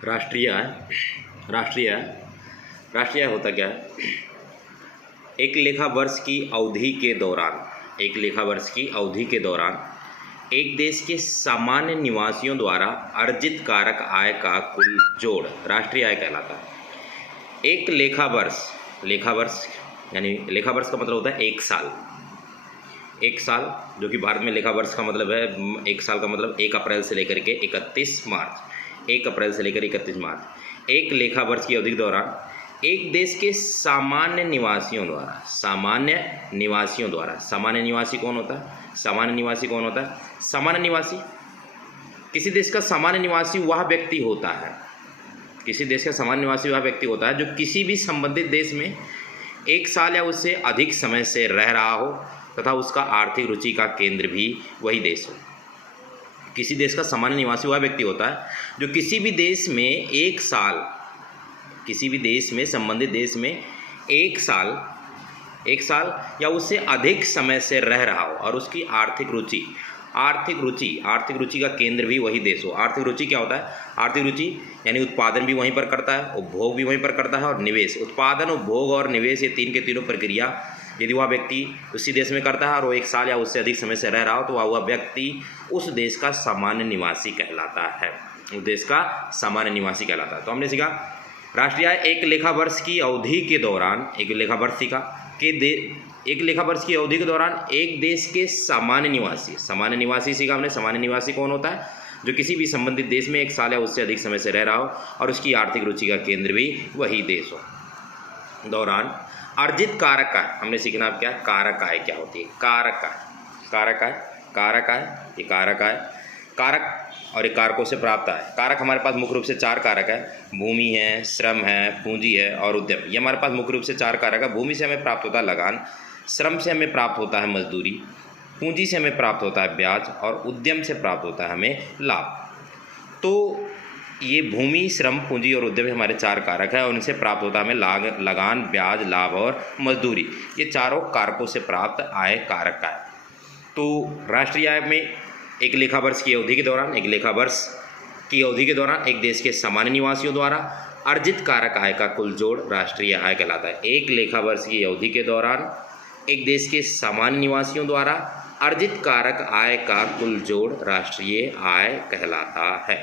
राष्ट्रीय आय। राष्ट्रीय आय राष्ट्रीय आय होता क्या है? एक लेखा वर्ष की अवधि के दौरान एक देश के सामान्य निवासियों द्वारा अर्जित कारक आय का कुल जोड़ राष्ट्रीय आय कहलाता है। एक लेखा वर्ष यानी लेखा वर्ष का मतलब होता है एक साल। एक साल, जो कि भारत में लेखा वर्ष का मतलब है, एक साल का मतलब 1 अप्रैल से लेकर के 31 मार्च, 1 अप्रैल से लेकर 31 मार्च। एक लेखा वर्ष की अवधि के दौरान एक देश के सामान्य निवासी सामान्य निवासी कौन होता है? सामान्य निवासी किसी देश का सामान्य निवासी वह व्यक्ति होता है, जो किसी भी संबंधित देश में 1 साल या उससे अधिक समय से रह रहा हो तथा उसका आर्थिक रुचि का केंद्र भी वही देश हो। किसी देश का सामान्य निवासी वह व्यक्ति होता है जो किसी भी देश में 1 साल, संबंधित देश में 1 साल या उससे अधिक समय से रह रहा हो और उसकी आर्थिक रुचि का केंद्र भी वही देश हो। आर्थिक रुचि क्या होता है? आर्थिक रुचि यानी उत्पादन भी वहीं पर करता है, उपभोग भी वहीं पर करता है और निवेश। उत्पादन, उपभोग और निवेश, ये तीनों प्रक्रिया यदि वह व्यक्ति उसी देश में करता है और वो 1 साल या उससे अधिक समय से रह रहा हो तो वह व्यक्ति उस देश का सामान्य निवासी कहलाता है। तो हमने सीखा राष्ट्रीय आय एक लेखा वर्ष की अवधि के दौरान, एक लेखा वर्ष की अवधि के दौरान एक देश के सामान्य निवासी सीखा हमने। सामान्य निवासी कौन होता है? जो किसी भी संबंधित देश में 1 साल या उससे अधिक समय से रह रहा हो और उसकी आर्थिक रुचि का केंद्र भी वही देश हो। दौरान अर्जित कारक आय हमने सीखना। अब क्या कारक आय क्या होती है? कारक और ये कारकों से प्राप्त आय। कारक हमारे पास मुख्य रूप से 4 कारक है। भूमि है, श्रम है, पूंजी है और उद्यम। ये हमारे पास मुख्य रूप से 4 कारक है। भूमि से हमें प्राप्त होता है लगान, श्रम से हमें प्राप्त होता है मजदूरी, पूंजी से हमें प्राप्त होता है ब्याज और उद्यम से प्राप्त होता है हमें लाभ। तो ये भूमि, श्रम, पूंजी और उद्यम हमारे 4 कारक है और उनसे प्राप्त होता है हमें लगान, ब्याज, लाभ और मजदूरी। ये चारों कारकों से प्राप्त आय कारक आय। तो राष्ट्रीय आय में एक लेखा वर्ष की अवधि के दौरान एक देश के सामान्य निवासियों द्वारा अर्जित कारक आय का कुल जोड़ राष्ट्रीय आय कहलाता है। एक लेखा वर्ष की अवधि के दौरान एक देश के सामान्य निवासियों द्वारा अर्जित कारक आय का कुल जोड़ राष्ट्रीय आय कहलाता है।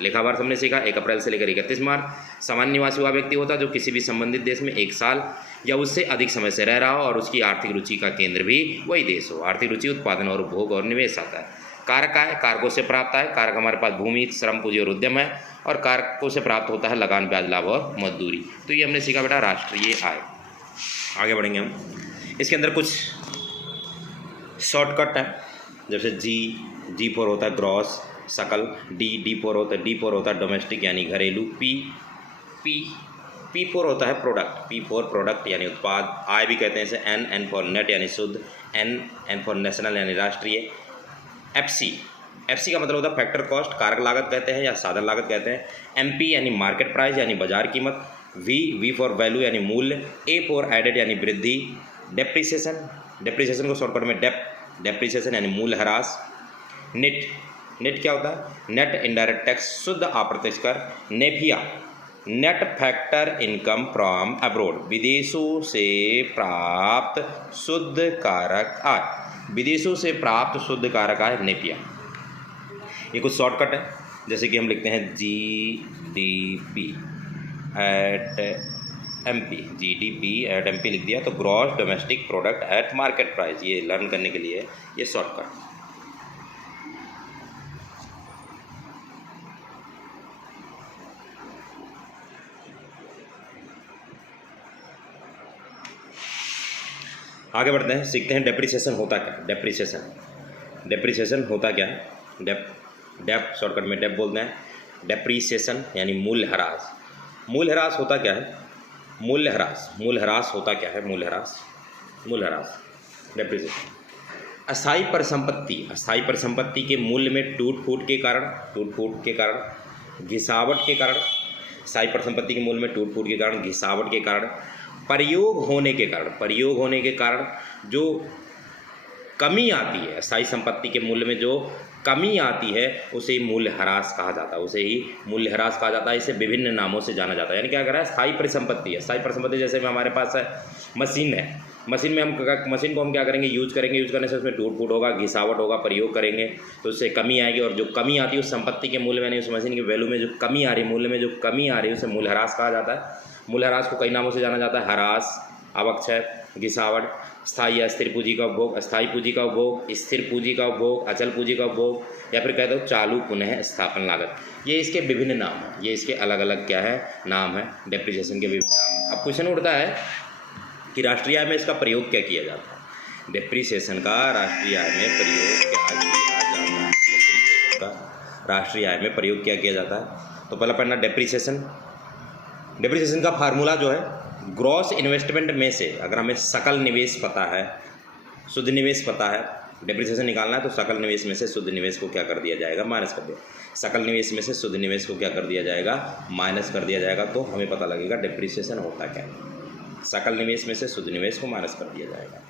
लेखा वर्ष हमने सीखा 1 अप्रैल से लेकर 31 मार्च। सामान्य निवासी वह व्यक्ति होता है जो किसी भी संबंधित देश में 1 साल या उससे अधिक समय से रह रहा हो और उसकी आर्थिक रुचि का केंद्र भी वही देश हो। आर्थिक रुचि उत्पादन और उपभोग और निवेश आता है। कारक आय कारकों से प्राप्त आय। कारक हमारे पास भूमि, श्रम, पूंजी और उद्यम है और कारकों से प्राप्त होता है लगान, ब्याज, लाभ और मजदूरी। तो ये हमने सीखा बेटा राष्ट्रीय आय। आगे बढ़ेंगे हम। इसके अंदर कुछ शॉर्टकट है, जैसे जी फॉर होता है ग्रॉस, सकल। डी फॉर होता है डोमेस्टिक यानी घरेलू। पी फॉर होता है प्रोडक्ट, पी फॉर प्रोडक्ट यानी उत्पाद। आय भी कहते हैं इसे। एन फॉर नेट यानी शुद्ध। एन फॉर नेशनल यानी राष्ट्रीय। एफसी का मतलब होता है फैक्टर कॉस्ट, कारक लागत कहते हैं या साधन लागत कहते हैं। एमपी यानी मार्केट प्राइस यानी बाजार कीमत। वी फॉर वैल्यू यानी मूल्य। ए फॉर एडेड यानी वृद्धि। डेप्रिसिएशन को शॉर्टकट में डेप्रिसिएशन यानी मूल्य ह्रास। नेट क्या होता है? नेट इनडायरेक्ट टैक्स, शुद्ध अप्रत्यक्ष कर। NFIA net factor income from abroad, विदेशों से प्राप्त शुद्ध कारक आय। विदेशों से प्राप्त शुद्ध कारक आय नेपिया। ये कुछ शॉर्टकट है, जैसे कि हम लिखते हैं GDP एट एमपी लिख दिया तो gross domestic product at market price. ये लर्न करने के लिए ये शॉर्टकट। आगे बढ़ते हैं, सीखते हैं डेप्रिसिएशन होता क्या। डेप्रिसिएशन होता क्या है? डेप शॉर्टकट में डेप बोलते हैं। डेप्रिसिएशन यानी मूल्य ह्रास। मूल्य ह्रास होता क्या है? मूल्य ह्रास होता क्या है? मूल्य ह्रास डेप्रिसिएशन। अस्थायी परिसंपत्ति के मूल्य में टूट फूट के कारण, घिसावट के कारण, अस्थायी परिसंपत्ति के मूल्य में टूट फूट के कारण, घिसावट के कारण, प्रयोग होने के कारण जो कमी आती है, अस्थायी संपत्ति के मूल्य में जो कमी आती है उसे मूल्यह्रास कहा जाता है, उसे ही मूल्यह्रास कहा जाता है। इसे विभिन्न नामों से जाना जाता है। यानी क्या कर रहा है, स्थायी परिसंपत्ति है। स्थायी परिसंपत्ति जैसे में हमारे पास है मशीन है, मशीन में मशीन को हम क्या करेंगे, यूज करेंगे, यूज करने से उसमें टूट फूट होगा, घिसावट होगा, प्रयोग करेंगे तो उससे कमी आएगी, और जो कमी आती है उस संपत्ति के मूल्य में, नहीं उस मशीन की वैल्यू में जो कमी आ रही है, मूल्य में जो कमी आ रही है उसे मूल्यह्रास कहा जाता है। मूल्यह्रास को कई नामों से जाना जाता है, ह्रास, अवक्षय, घिसावट, स्थायी अस्थिर पूंजी का उपभोग, अस्थायी पूंजी का उपभोग, स्थिर पूंजी का उपभोग, अचल पूंजी का उपभोग, या फिर कह दो चालू पुनः स्थापन लागत। ये इसके विभिन्न नाम हैं, ये इसके अलग अलग क्या है, नाम है, डेप्रिसिएशन के विभिन्न नाम हैं। अब क्वेश्चन उठता है कि राष्ट्रीय आय में इसका प्रयोग क्या किया जाता है। डेप्रिसिएशन का राष्ट्रीय आय में प्रयोग क्या किया जाता है, डेप्रिसिएशन का राष्ट्रीय आय में प्रयोग क्या किया जाता है। तो पहला पढ़ना डेप्रिसिएशन। डेप्रिसिएशन का फार्मूला जो है, ग्रॉस इन्वेस्टमेंट में से अगर हमें सकल निवेश पता है, शुद्ध निवेश पता है, डेप्रिसिएशन निकालना है तो सकल निवेश में से शुद्ध निवेश को क्या कर दिया जाएगा, माइनस कर दिया। सकल निवेश में से शुद्ध निवेश को क्या कर दिया जाएगा, माइनस कर दिया जाएगा। तो हमें पता लगेगा डेप्रिसिएशन होता क्या है। सकल निवेश में से शुद्ध निवेश को माइनस कर दिया जाएगा।